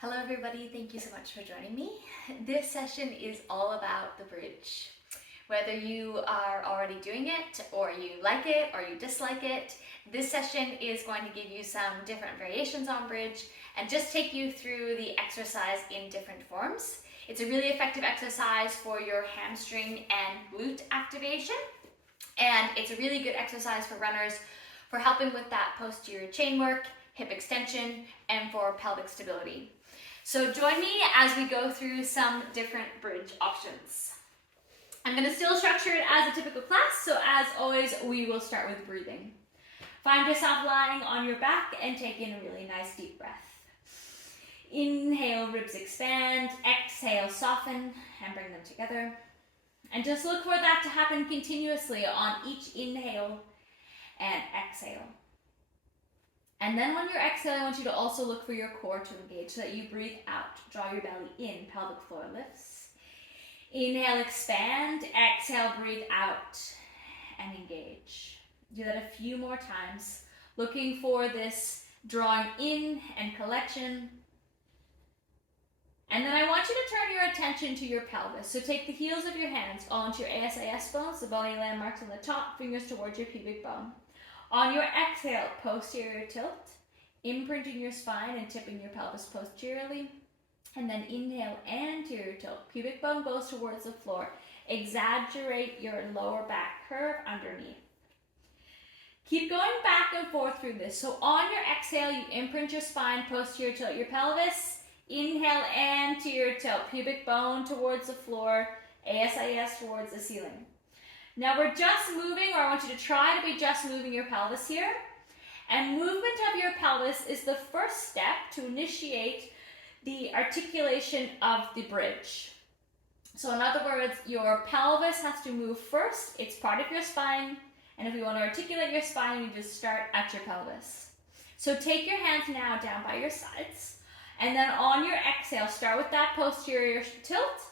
Hello everybody, thank you so much for joining me. This session is all about the bridge. Whether you are already doing it, or you like it, or you dislike it, this session is going to give you some different variations on bridge and just take you through the exercise in different forms. It's a really effective exercise for your hamstring and glute activation, and it's a really good exercise for runners for helping with that posterior chain work, hip extension, and for pelvic stability. So join me as we go through some different bridge options. I'm going to still structure it as a typical class, so as always, we will start with breathing. Find yourself lying on your back and take in a really nice deep breath. Inhale, ribs expand. Exhale, soften and bring them together. And just look for that to happen continuously on each inhale and exhale. And then when you're exhaling, I want you to also look for your core to engage so that you breathe out. Draw your belly in, pelvic floor lifts. Inhale, expand. Exhale, breathe out and engage. Do that a few more times, looking for this drawing in and collection. And then I want you to turn your attention to your pelvis. So take the heels of your hands onto your ASIS bones, the bony landmarks on the top, fingers towards your pubic bone. On your exhale, posterior tilt, imprinting your spine and tipping your pelvis posteriorly. And then inhale, anterior tilt. Pubic bone goes towards the floor. Exaggerate your lower back curve underneath. Keep going back and forth through this. So on your exhale, you imprint your spine, posterior tilt your pelvis. Inhale, anterior tilt. Pubic bone towards the floor. ASIS towards the ceiling. Now we're just moving, or I want you to try to be just moving your pelvis here. And movement of your pelvis is the first step to initiate the articulation of the bridge. So in other words, your pelvis has to move first. It's part of your spine. And if you want to articulate your spine, you just start at your pelvis. So take your hands now down by your sides. And then on your exhale, start with that posterior tilt.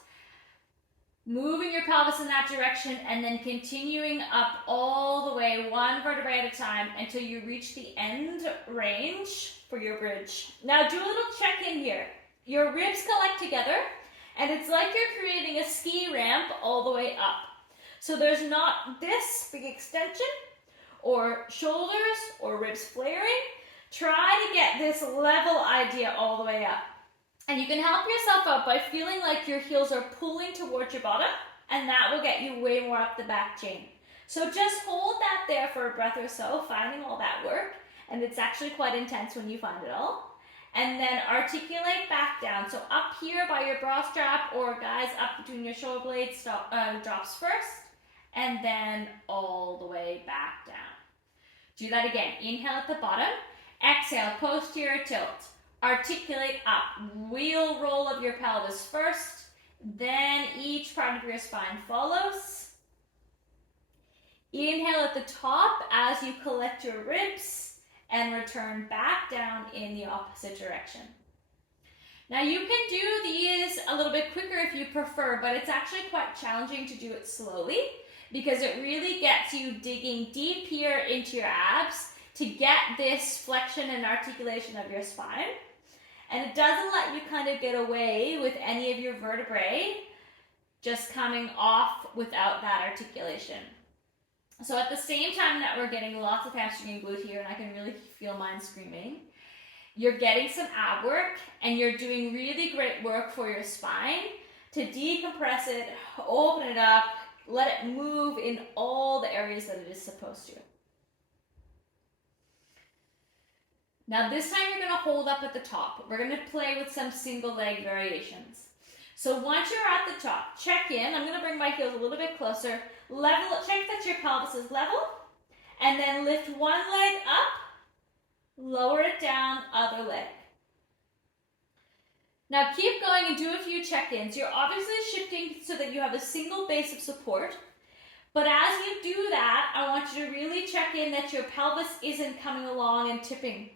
Moving your pelvis in that direction and then continuing up all the way, one vertebrae at a time, until you reach the end range for your bridge. Now do a little check-in here. Your ribs collect together, and it's like you're creating a ski ramp all the way up. So there's not this big extension, or shoulders, or ribs flaring. Try to get this level idea all the way up. And you can help yourself out by feeling like your heels are pulling towards your bottom, and that will get you way more up the back chain. So just hold that there for a breath or so, finding all that work, and it's actually quite intense when you find it all. And then articulate back down. So up here by your bra strap, or guys, up between your shoulder blades, drops first, and then all the way back down. Do that again. Inhale at the bottom, exhale, posterior tilt. Articulate up, wheel roll of your pelvis first, then each part of your spine follows. Inhale at the top as you collect your ribs and return back down in the opposite direction. Now you can do these a little bit quicker if you prefer, but it's actually quite challenging to do it slowly because it really gets you digging deep here into your abs to get this flexion and articulation of your spine. And it doesn't let you kind of get away with any of your vertebrae just coming off without that articulation. So at the same time that we're getting lots of hamstring and glute here, and I can really feel mine screaming, you're getting some ab work, and you're doing really great work for your spine to decompress it, open it up, let it move in all the areas that it is supposed to. Now this time you're going to hold up at the top. We're going to play with some single leg variations. So once you're at the top, check in. I'm going to bring my heels a little bit closer. Level, check that your pelvis is level. And then lift one leg up, lower it down, other leg. Now keep going and do a few check-ins. You're obviously shifting so that you have a single base of support. But as you do that, I want you to really check in that your pelvis isn't coming along and tipping.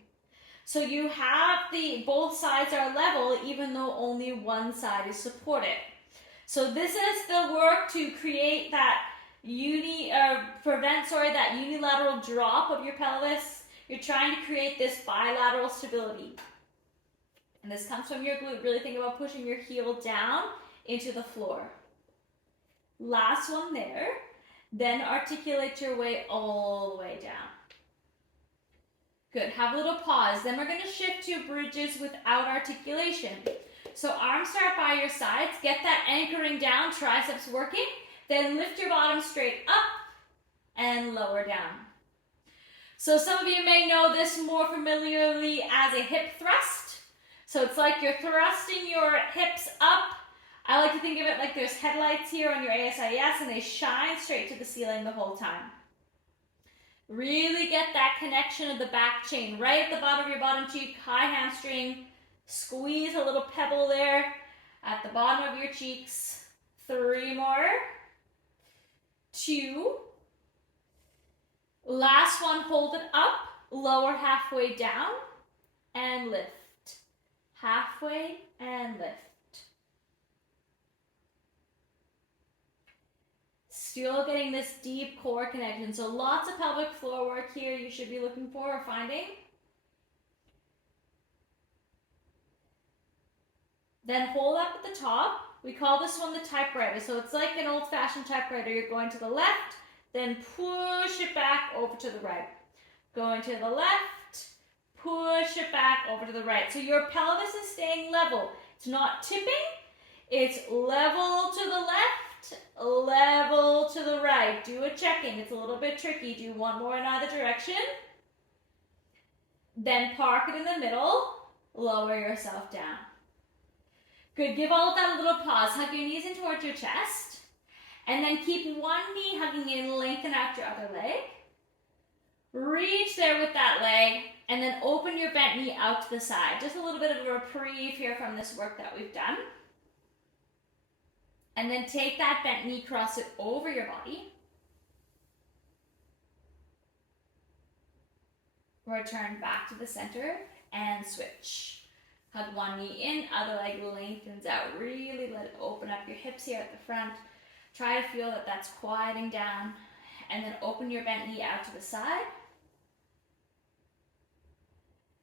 So you have both sides are level even though only one side is supported. So this is the work to create that that unilateral drop of your pelvis. You're trying to create this bilateral stability. And this comes from your glute. Really think about pushing your heel down into the floor. Last one there. Then articulate your way all the way down. Good. Have a little pause. Then we're going to shift to bridges without articulation. So arms start by your sides. Get that anchoring down, triceps working. Then lift your bottom straight up and lower down. So some of you may know this more familiarly as a hip thrust. So it's like you're thrusting your hips up. I like to think of it like there's headlights here on your ASIS and they shine straight to the ceiling the whole time. Really get that connection of the back chain right at the bottom of your bottom cheek, high hamstring. Squeeze a little pebble there at the bottom of your cheeks. 3 more. 2. Last one, hold it up, lower halfway down, and lift. Halfway and lift. Still getting this deep core connection. So lots of pelvic floor work here you should be looking for or finding. Then hold up at the top. We call this one the typewriter. So it's like an old-fashioned typewriter. You're going to the left, then push it back over to the right. Going to the left, push it back over to the right. So your pelvis is staying level. It's not tipping. It's level to the left, level to the right. Do a check-in. It's a little bit tricky. Do one more in either direction. Then park it in the middle. Lower yourself down. Good. Give all of that a little pause. Hug your knees in towards your chest. And then keep one knee hugging in. Lengthen out your other leg. Reach there with that leg. And then open your bent knee out to the side. Just a little bit of a reprieve here from this work that we've done. And then take that bent knee, cross it over your body. Return back to the center and switch. Hug one knee in, other leg lengthens out. Really let it open up your hips here at the front. Try to feel that that's quieting down. And then open your bent knee out to the side.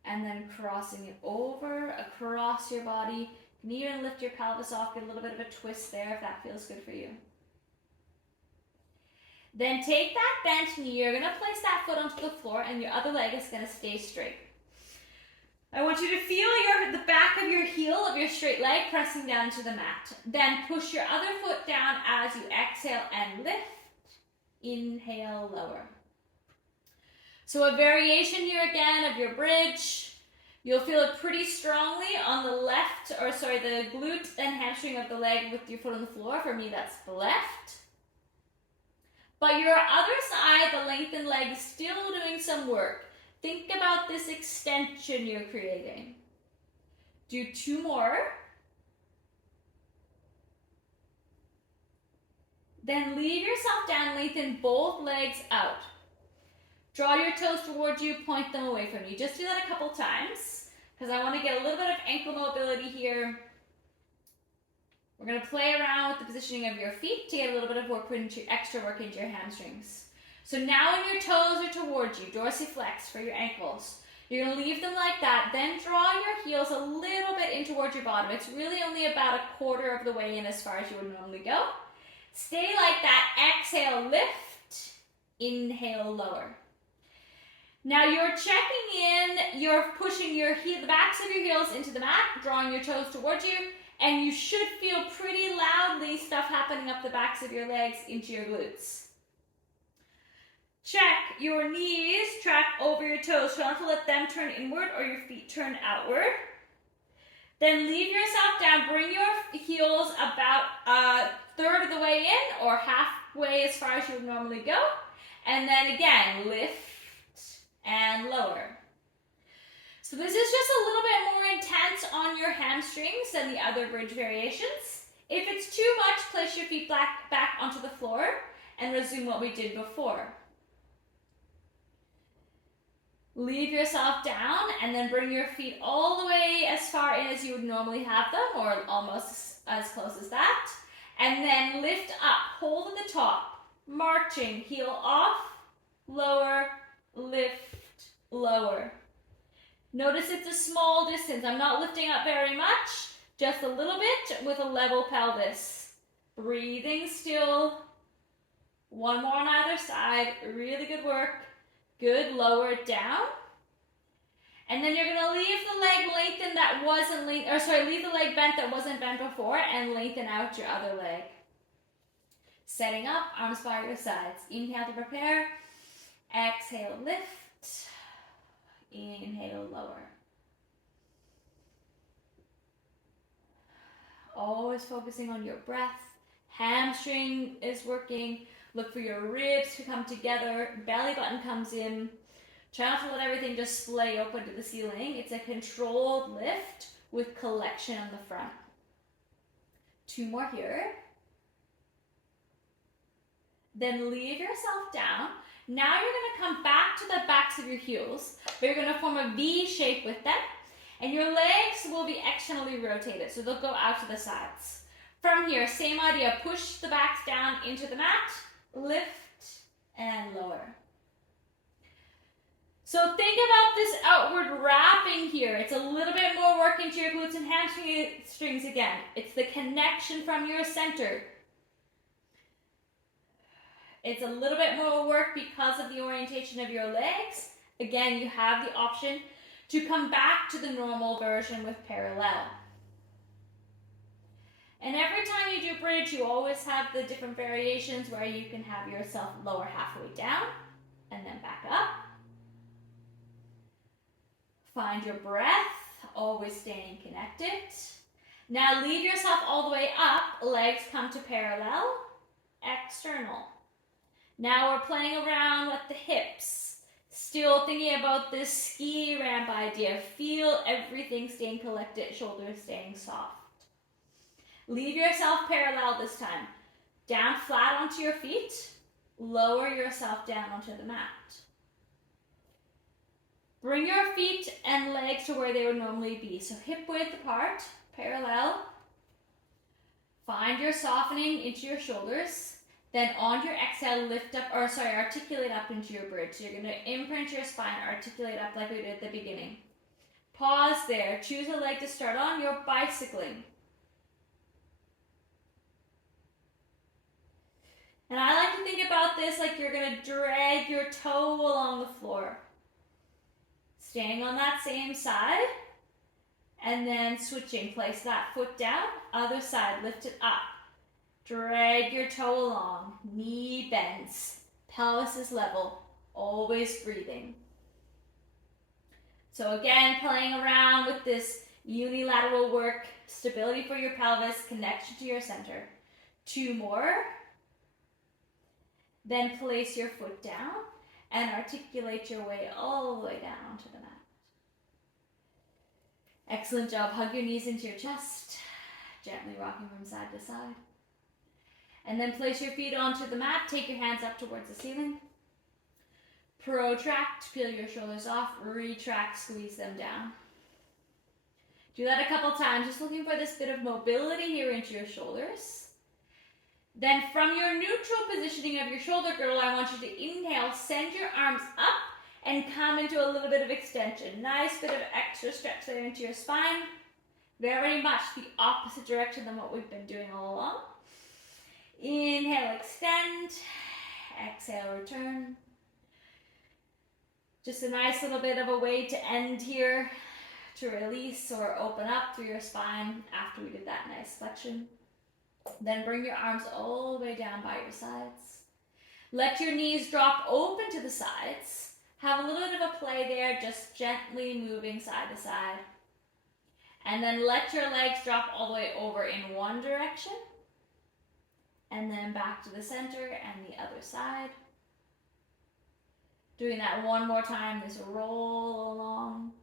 And then crossing it over, across your body. You can even lift your pelvis off, get a little bit of a twist there if that feels good for you. Then take that bent knee, you're going to place that foot onto the floor and your other leg is going to stay straight. I want you to feel the back of your heel of your straight leg pressing down to the mat. Then push your other foot down as you exhale and lift. Inhale, lower. So a variation here again of your bridge. You'll feel it pretty strongly on the the glute and hamstring of the leg with your foot on the floor. For me, that's the left. But your other side, the lengthened leg, is still doing some work. Think about this extension you're creating. Do 2 more. Then leave yourself down, lengthen both legs out. Draw your toes towards you, point them away from you. Just do that a couple times because I want to get a little bit of ankle mobility here. We're going to play around with the positioning of your feet to get a little bit of extra work into your hamstrings. So now when your toes are towards you, dorsiflex for your ankles, you're going to leave them like that. Then draw your heels a little bit in towards your bottom. It's really only about 1/4 of the way in as far as you would normally go. Stay like that. Exhale, lift. Inhale, lower. Now you're checking in, you're pushing the backs of your heels into the mat, drawing your toes towards you, and you should feel pretty loudly stuff happening up the backs of your legs into your glutes. Check your knees, track over your toes. Try not to let them turn inward or your feet turn outward. Then leave yourself down, bring your heels about 1/3 of the way in or halfway as far as you would normally go. And then again, lift and lower. So this is just a little bit more intense on your hamstrings than the other bridge variations. If it's too much, place your feet back onto the floor and resume what we did before. Leave yourself down and then bring your feet all the way as far in as you would normally have them, or almost as close as that. And then lift up, hold at the top, marching, heel off, lower, lift, lower. Notice it's a small distance. I'm not lifting up very much, just a little bit with a level pelvis. Breathing still. One more on either side. Really good work. Good. Lower it down. And then you're going to leave the leg lengthened that wasn't lengthened, or sorry, leave the leg bent that wasn't bent before and lengthen out your other leg. Setting up, arms by your sides. Inhale to prepare. Exhale, lift. Inhale, lower. Always focusing on your breath. Hamstring is working. Look for your ribs to come together. Belly button comes in. Try not to let everything just splay open to the ceiling. It's a controlled lift with collection on the front. 2 more here. Then leave yourself down. Now you're going to come back to the backs of your heels, but you're going to form a V shape with them. And your legs will be externally rotated, so they'll go out to the sides. From here, same idea. Push the backs down into the mat. Lift and lower. So think about this outward wrapping here. It's a little bit more work into your glutes and hamstrings again. It's the connection from your center. It's a little bit more work because of the orientation of your legs. Again, you have the option to come back to the normal version with parallel. And every time you do bridge, you always have the different variations where you can have yourself lower halfway down and then back up. Find your breath, always staying connected. Now leave yourself all the way up, legs come to parallel, external. Now we're playing around with the hips. Still thinking about this ski ramp idea. Feel everything staying collected, shoulders staying soft. Leave yourself parallel this time. Down flat onto your feet. Lower yourself down onto the mat. Bring your feet and legs to where they would normally be. So hip width apart, parallel. Find your softening into your shoulders. Then on your exhale, articulate up into your bridge. So you're going to imprint your spine, articulate up like we did at the beginning. Pause there. Choose a leg to start on. You're bicycling. And I like to think about this like you're going to drag your toe along the floor. Staying on that same side. And then switching. Place that foot down. Other side. Lift it up. Drag your toe along, knee bends, pelvis is level, always breathing. So again, playing around with this unilateral work, stability for your pelvis, connection to your center. 2 more. Then place your foot down and articulate your way all the way down onto the mat. Excellent job. Hug your knees into your chest, gently rocking from side to side. And then place your feet onto the mat. Take your hands up towards the ceiling. Protract, peel your shoulders off. Retract, squeeze them down. Do that a couple times. Just looking for this bit of mobility here into your shoulders. Then from your neutral positioning of your shoulder girdle, I want you to inhale, send your arms up, and come into a little bit of extension. Nice bit of extra stretch there into your spine. Very much the opposite direction than what we've been doing all along. Inhale, extend. Exhale, return. Just a nice little bit of a way to end here, to release or open up through your spine after we did that nice flexion. Then bring your arms all the way down by your sides. Let your knees drop open to the sides. Have a little bit of a play there, just gently moving side to side. And then let your legs drop all the way over in one direction. And then back to the center and the other side. Doing that one more time, this roll along.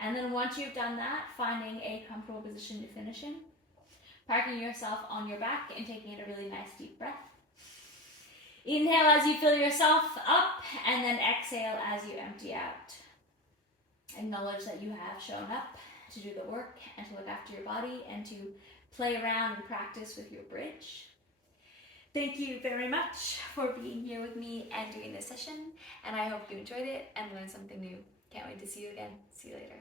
And then once you've done that, finding a comfortable position to finish in. Parking yourself on your back and taking a really nice deep breath. Inhale as you fill yourself up, and then exhale as you empty out. Acknowledge that you have shown up to do the work and to look after your body and to play around and practice with your bridge. Thank you very much for being here with me and doing this session, and I hope you enjoyed it and learned something new. Can't wait to see you again. See you later.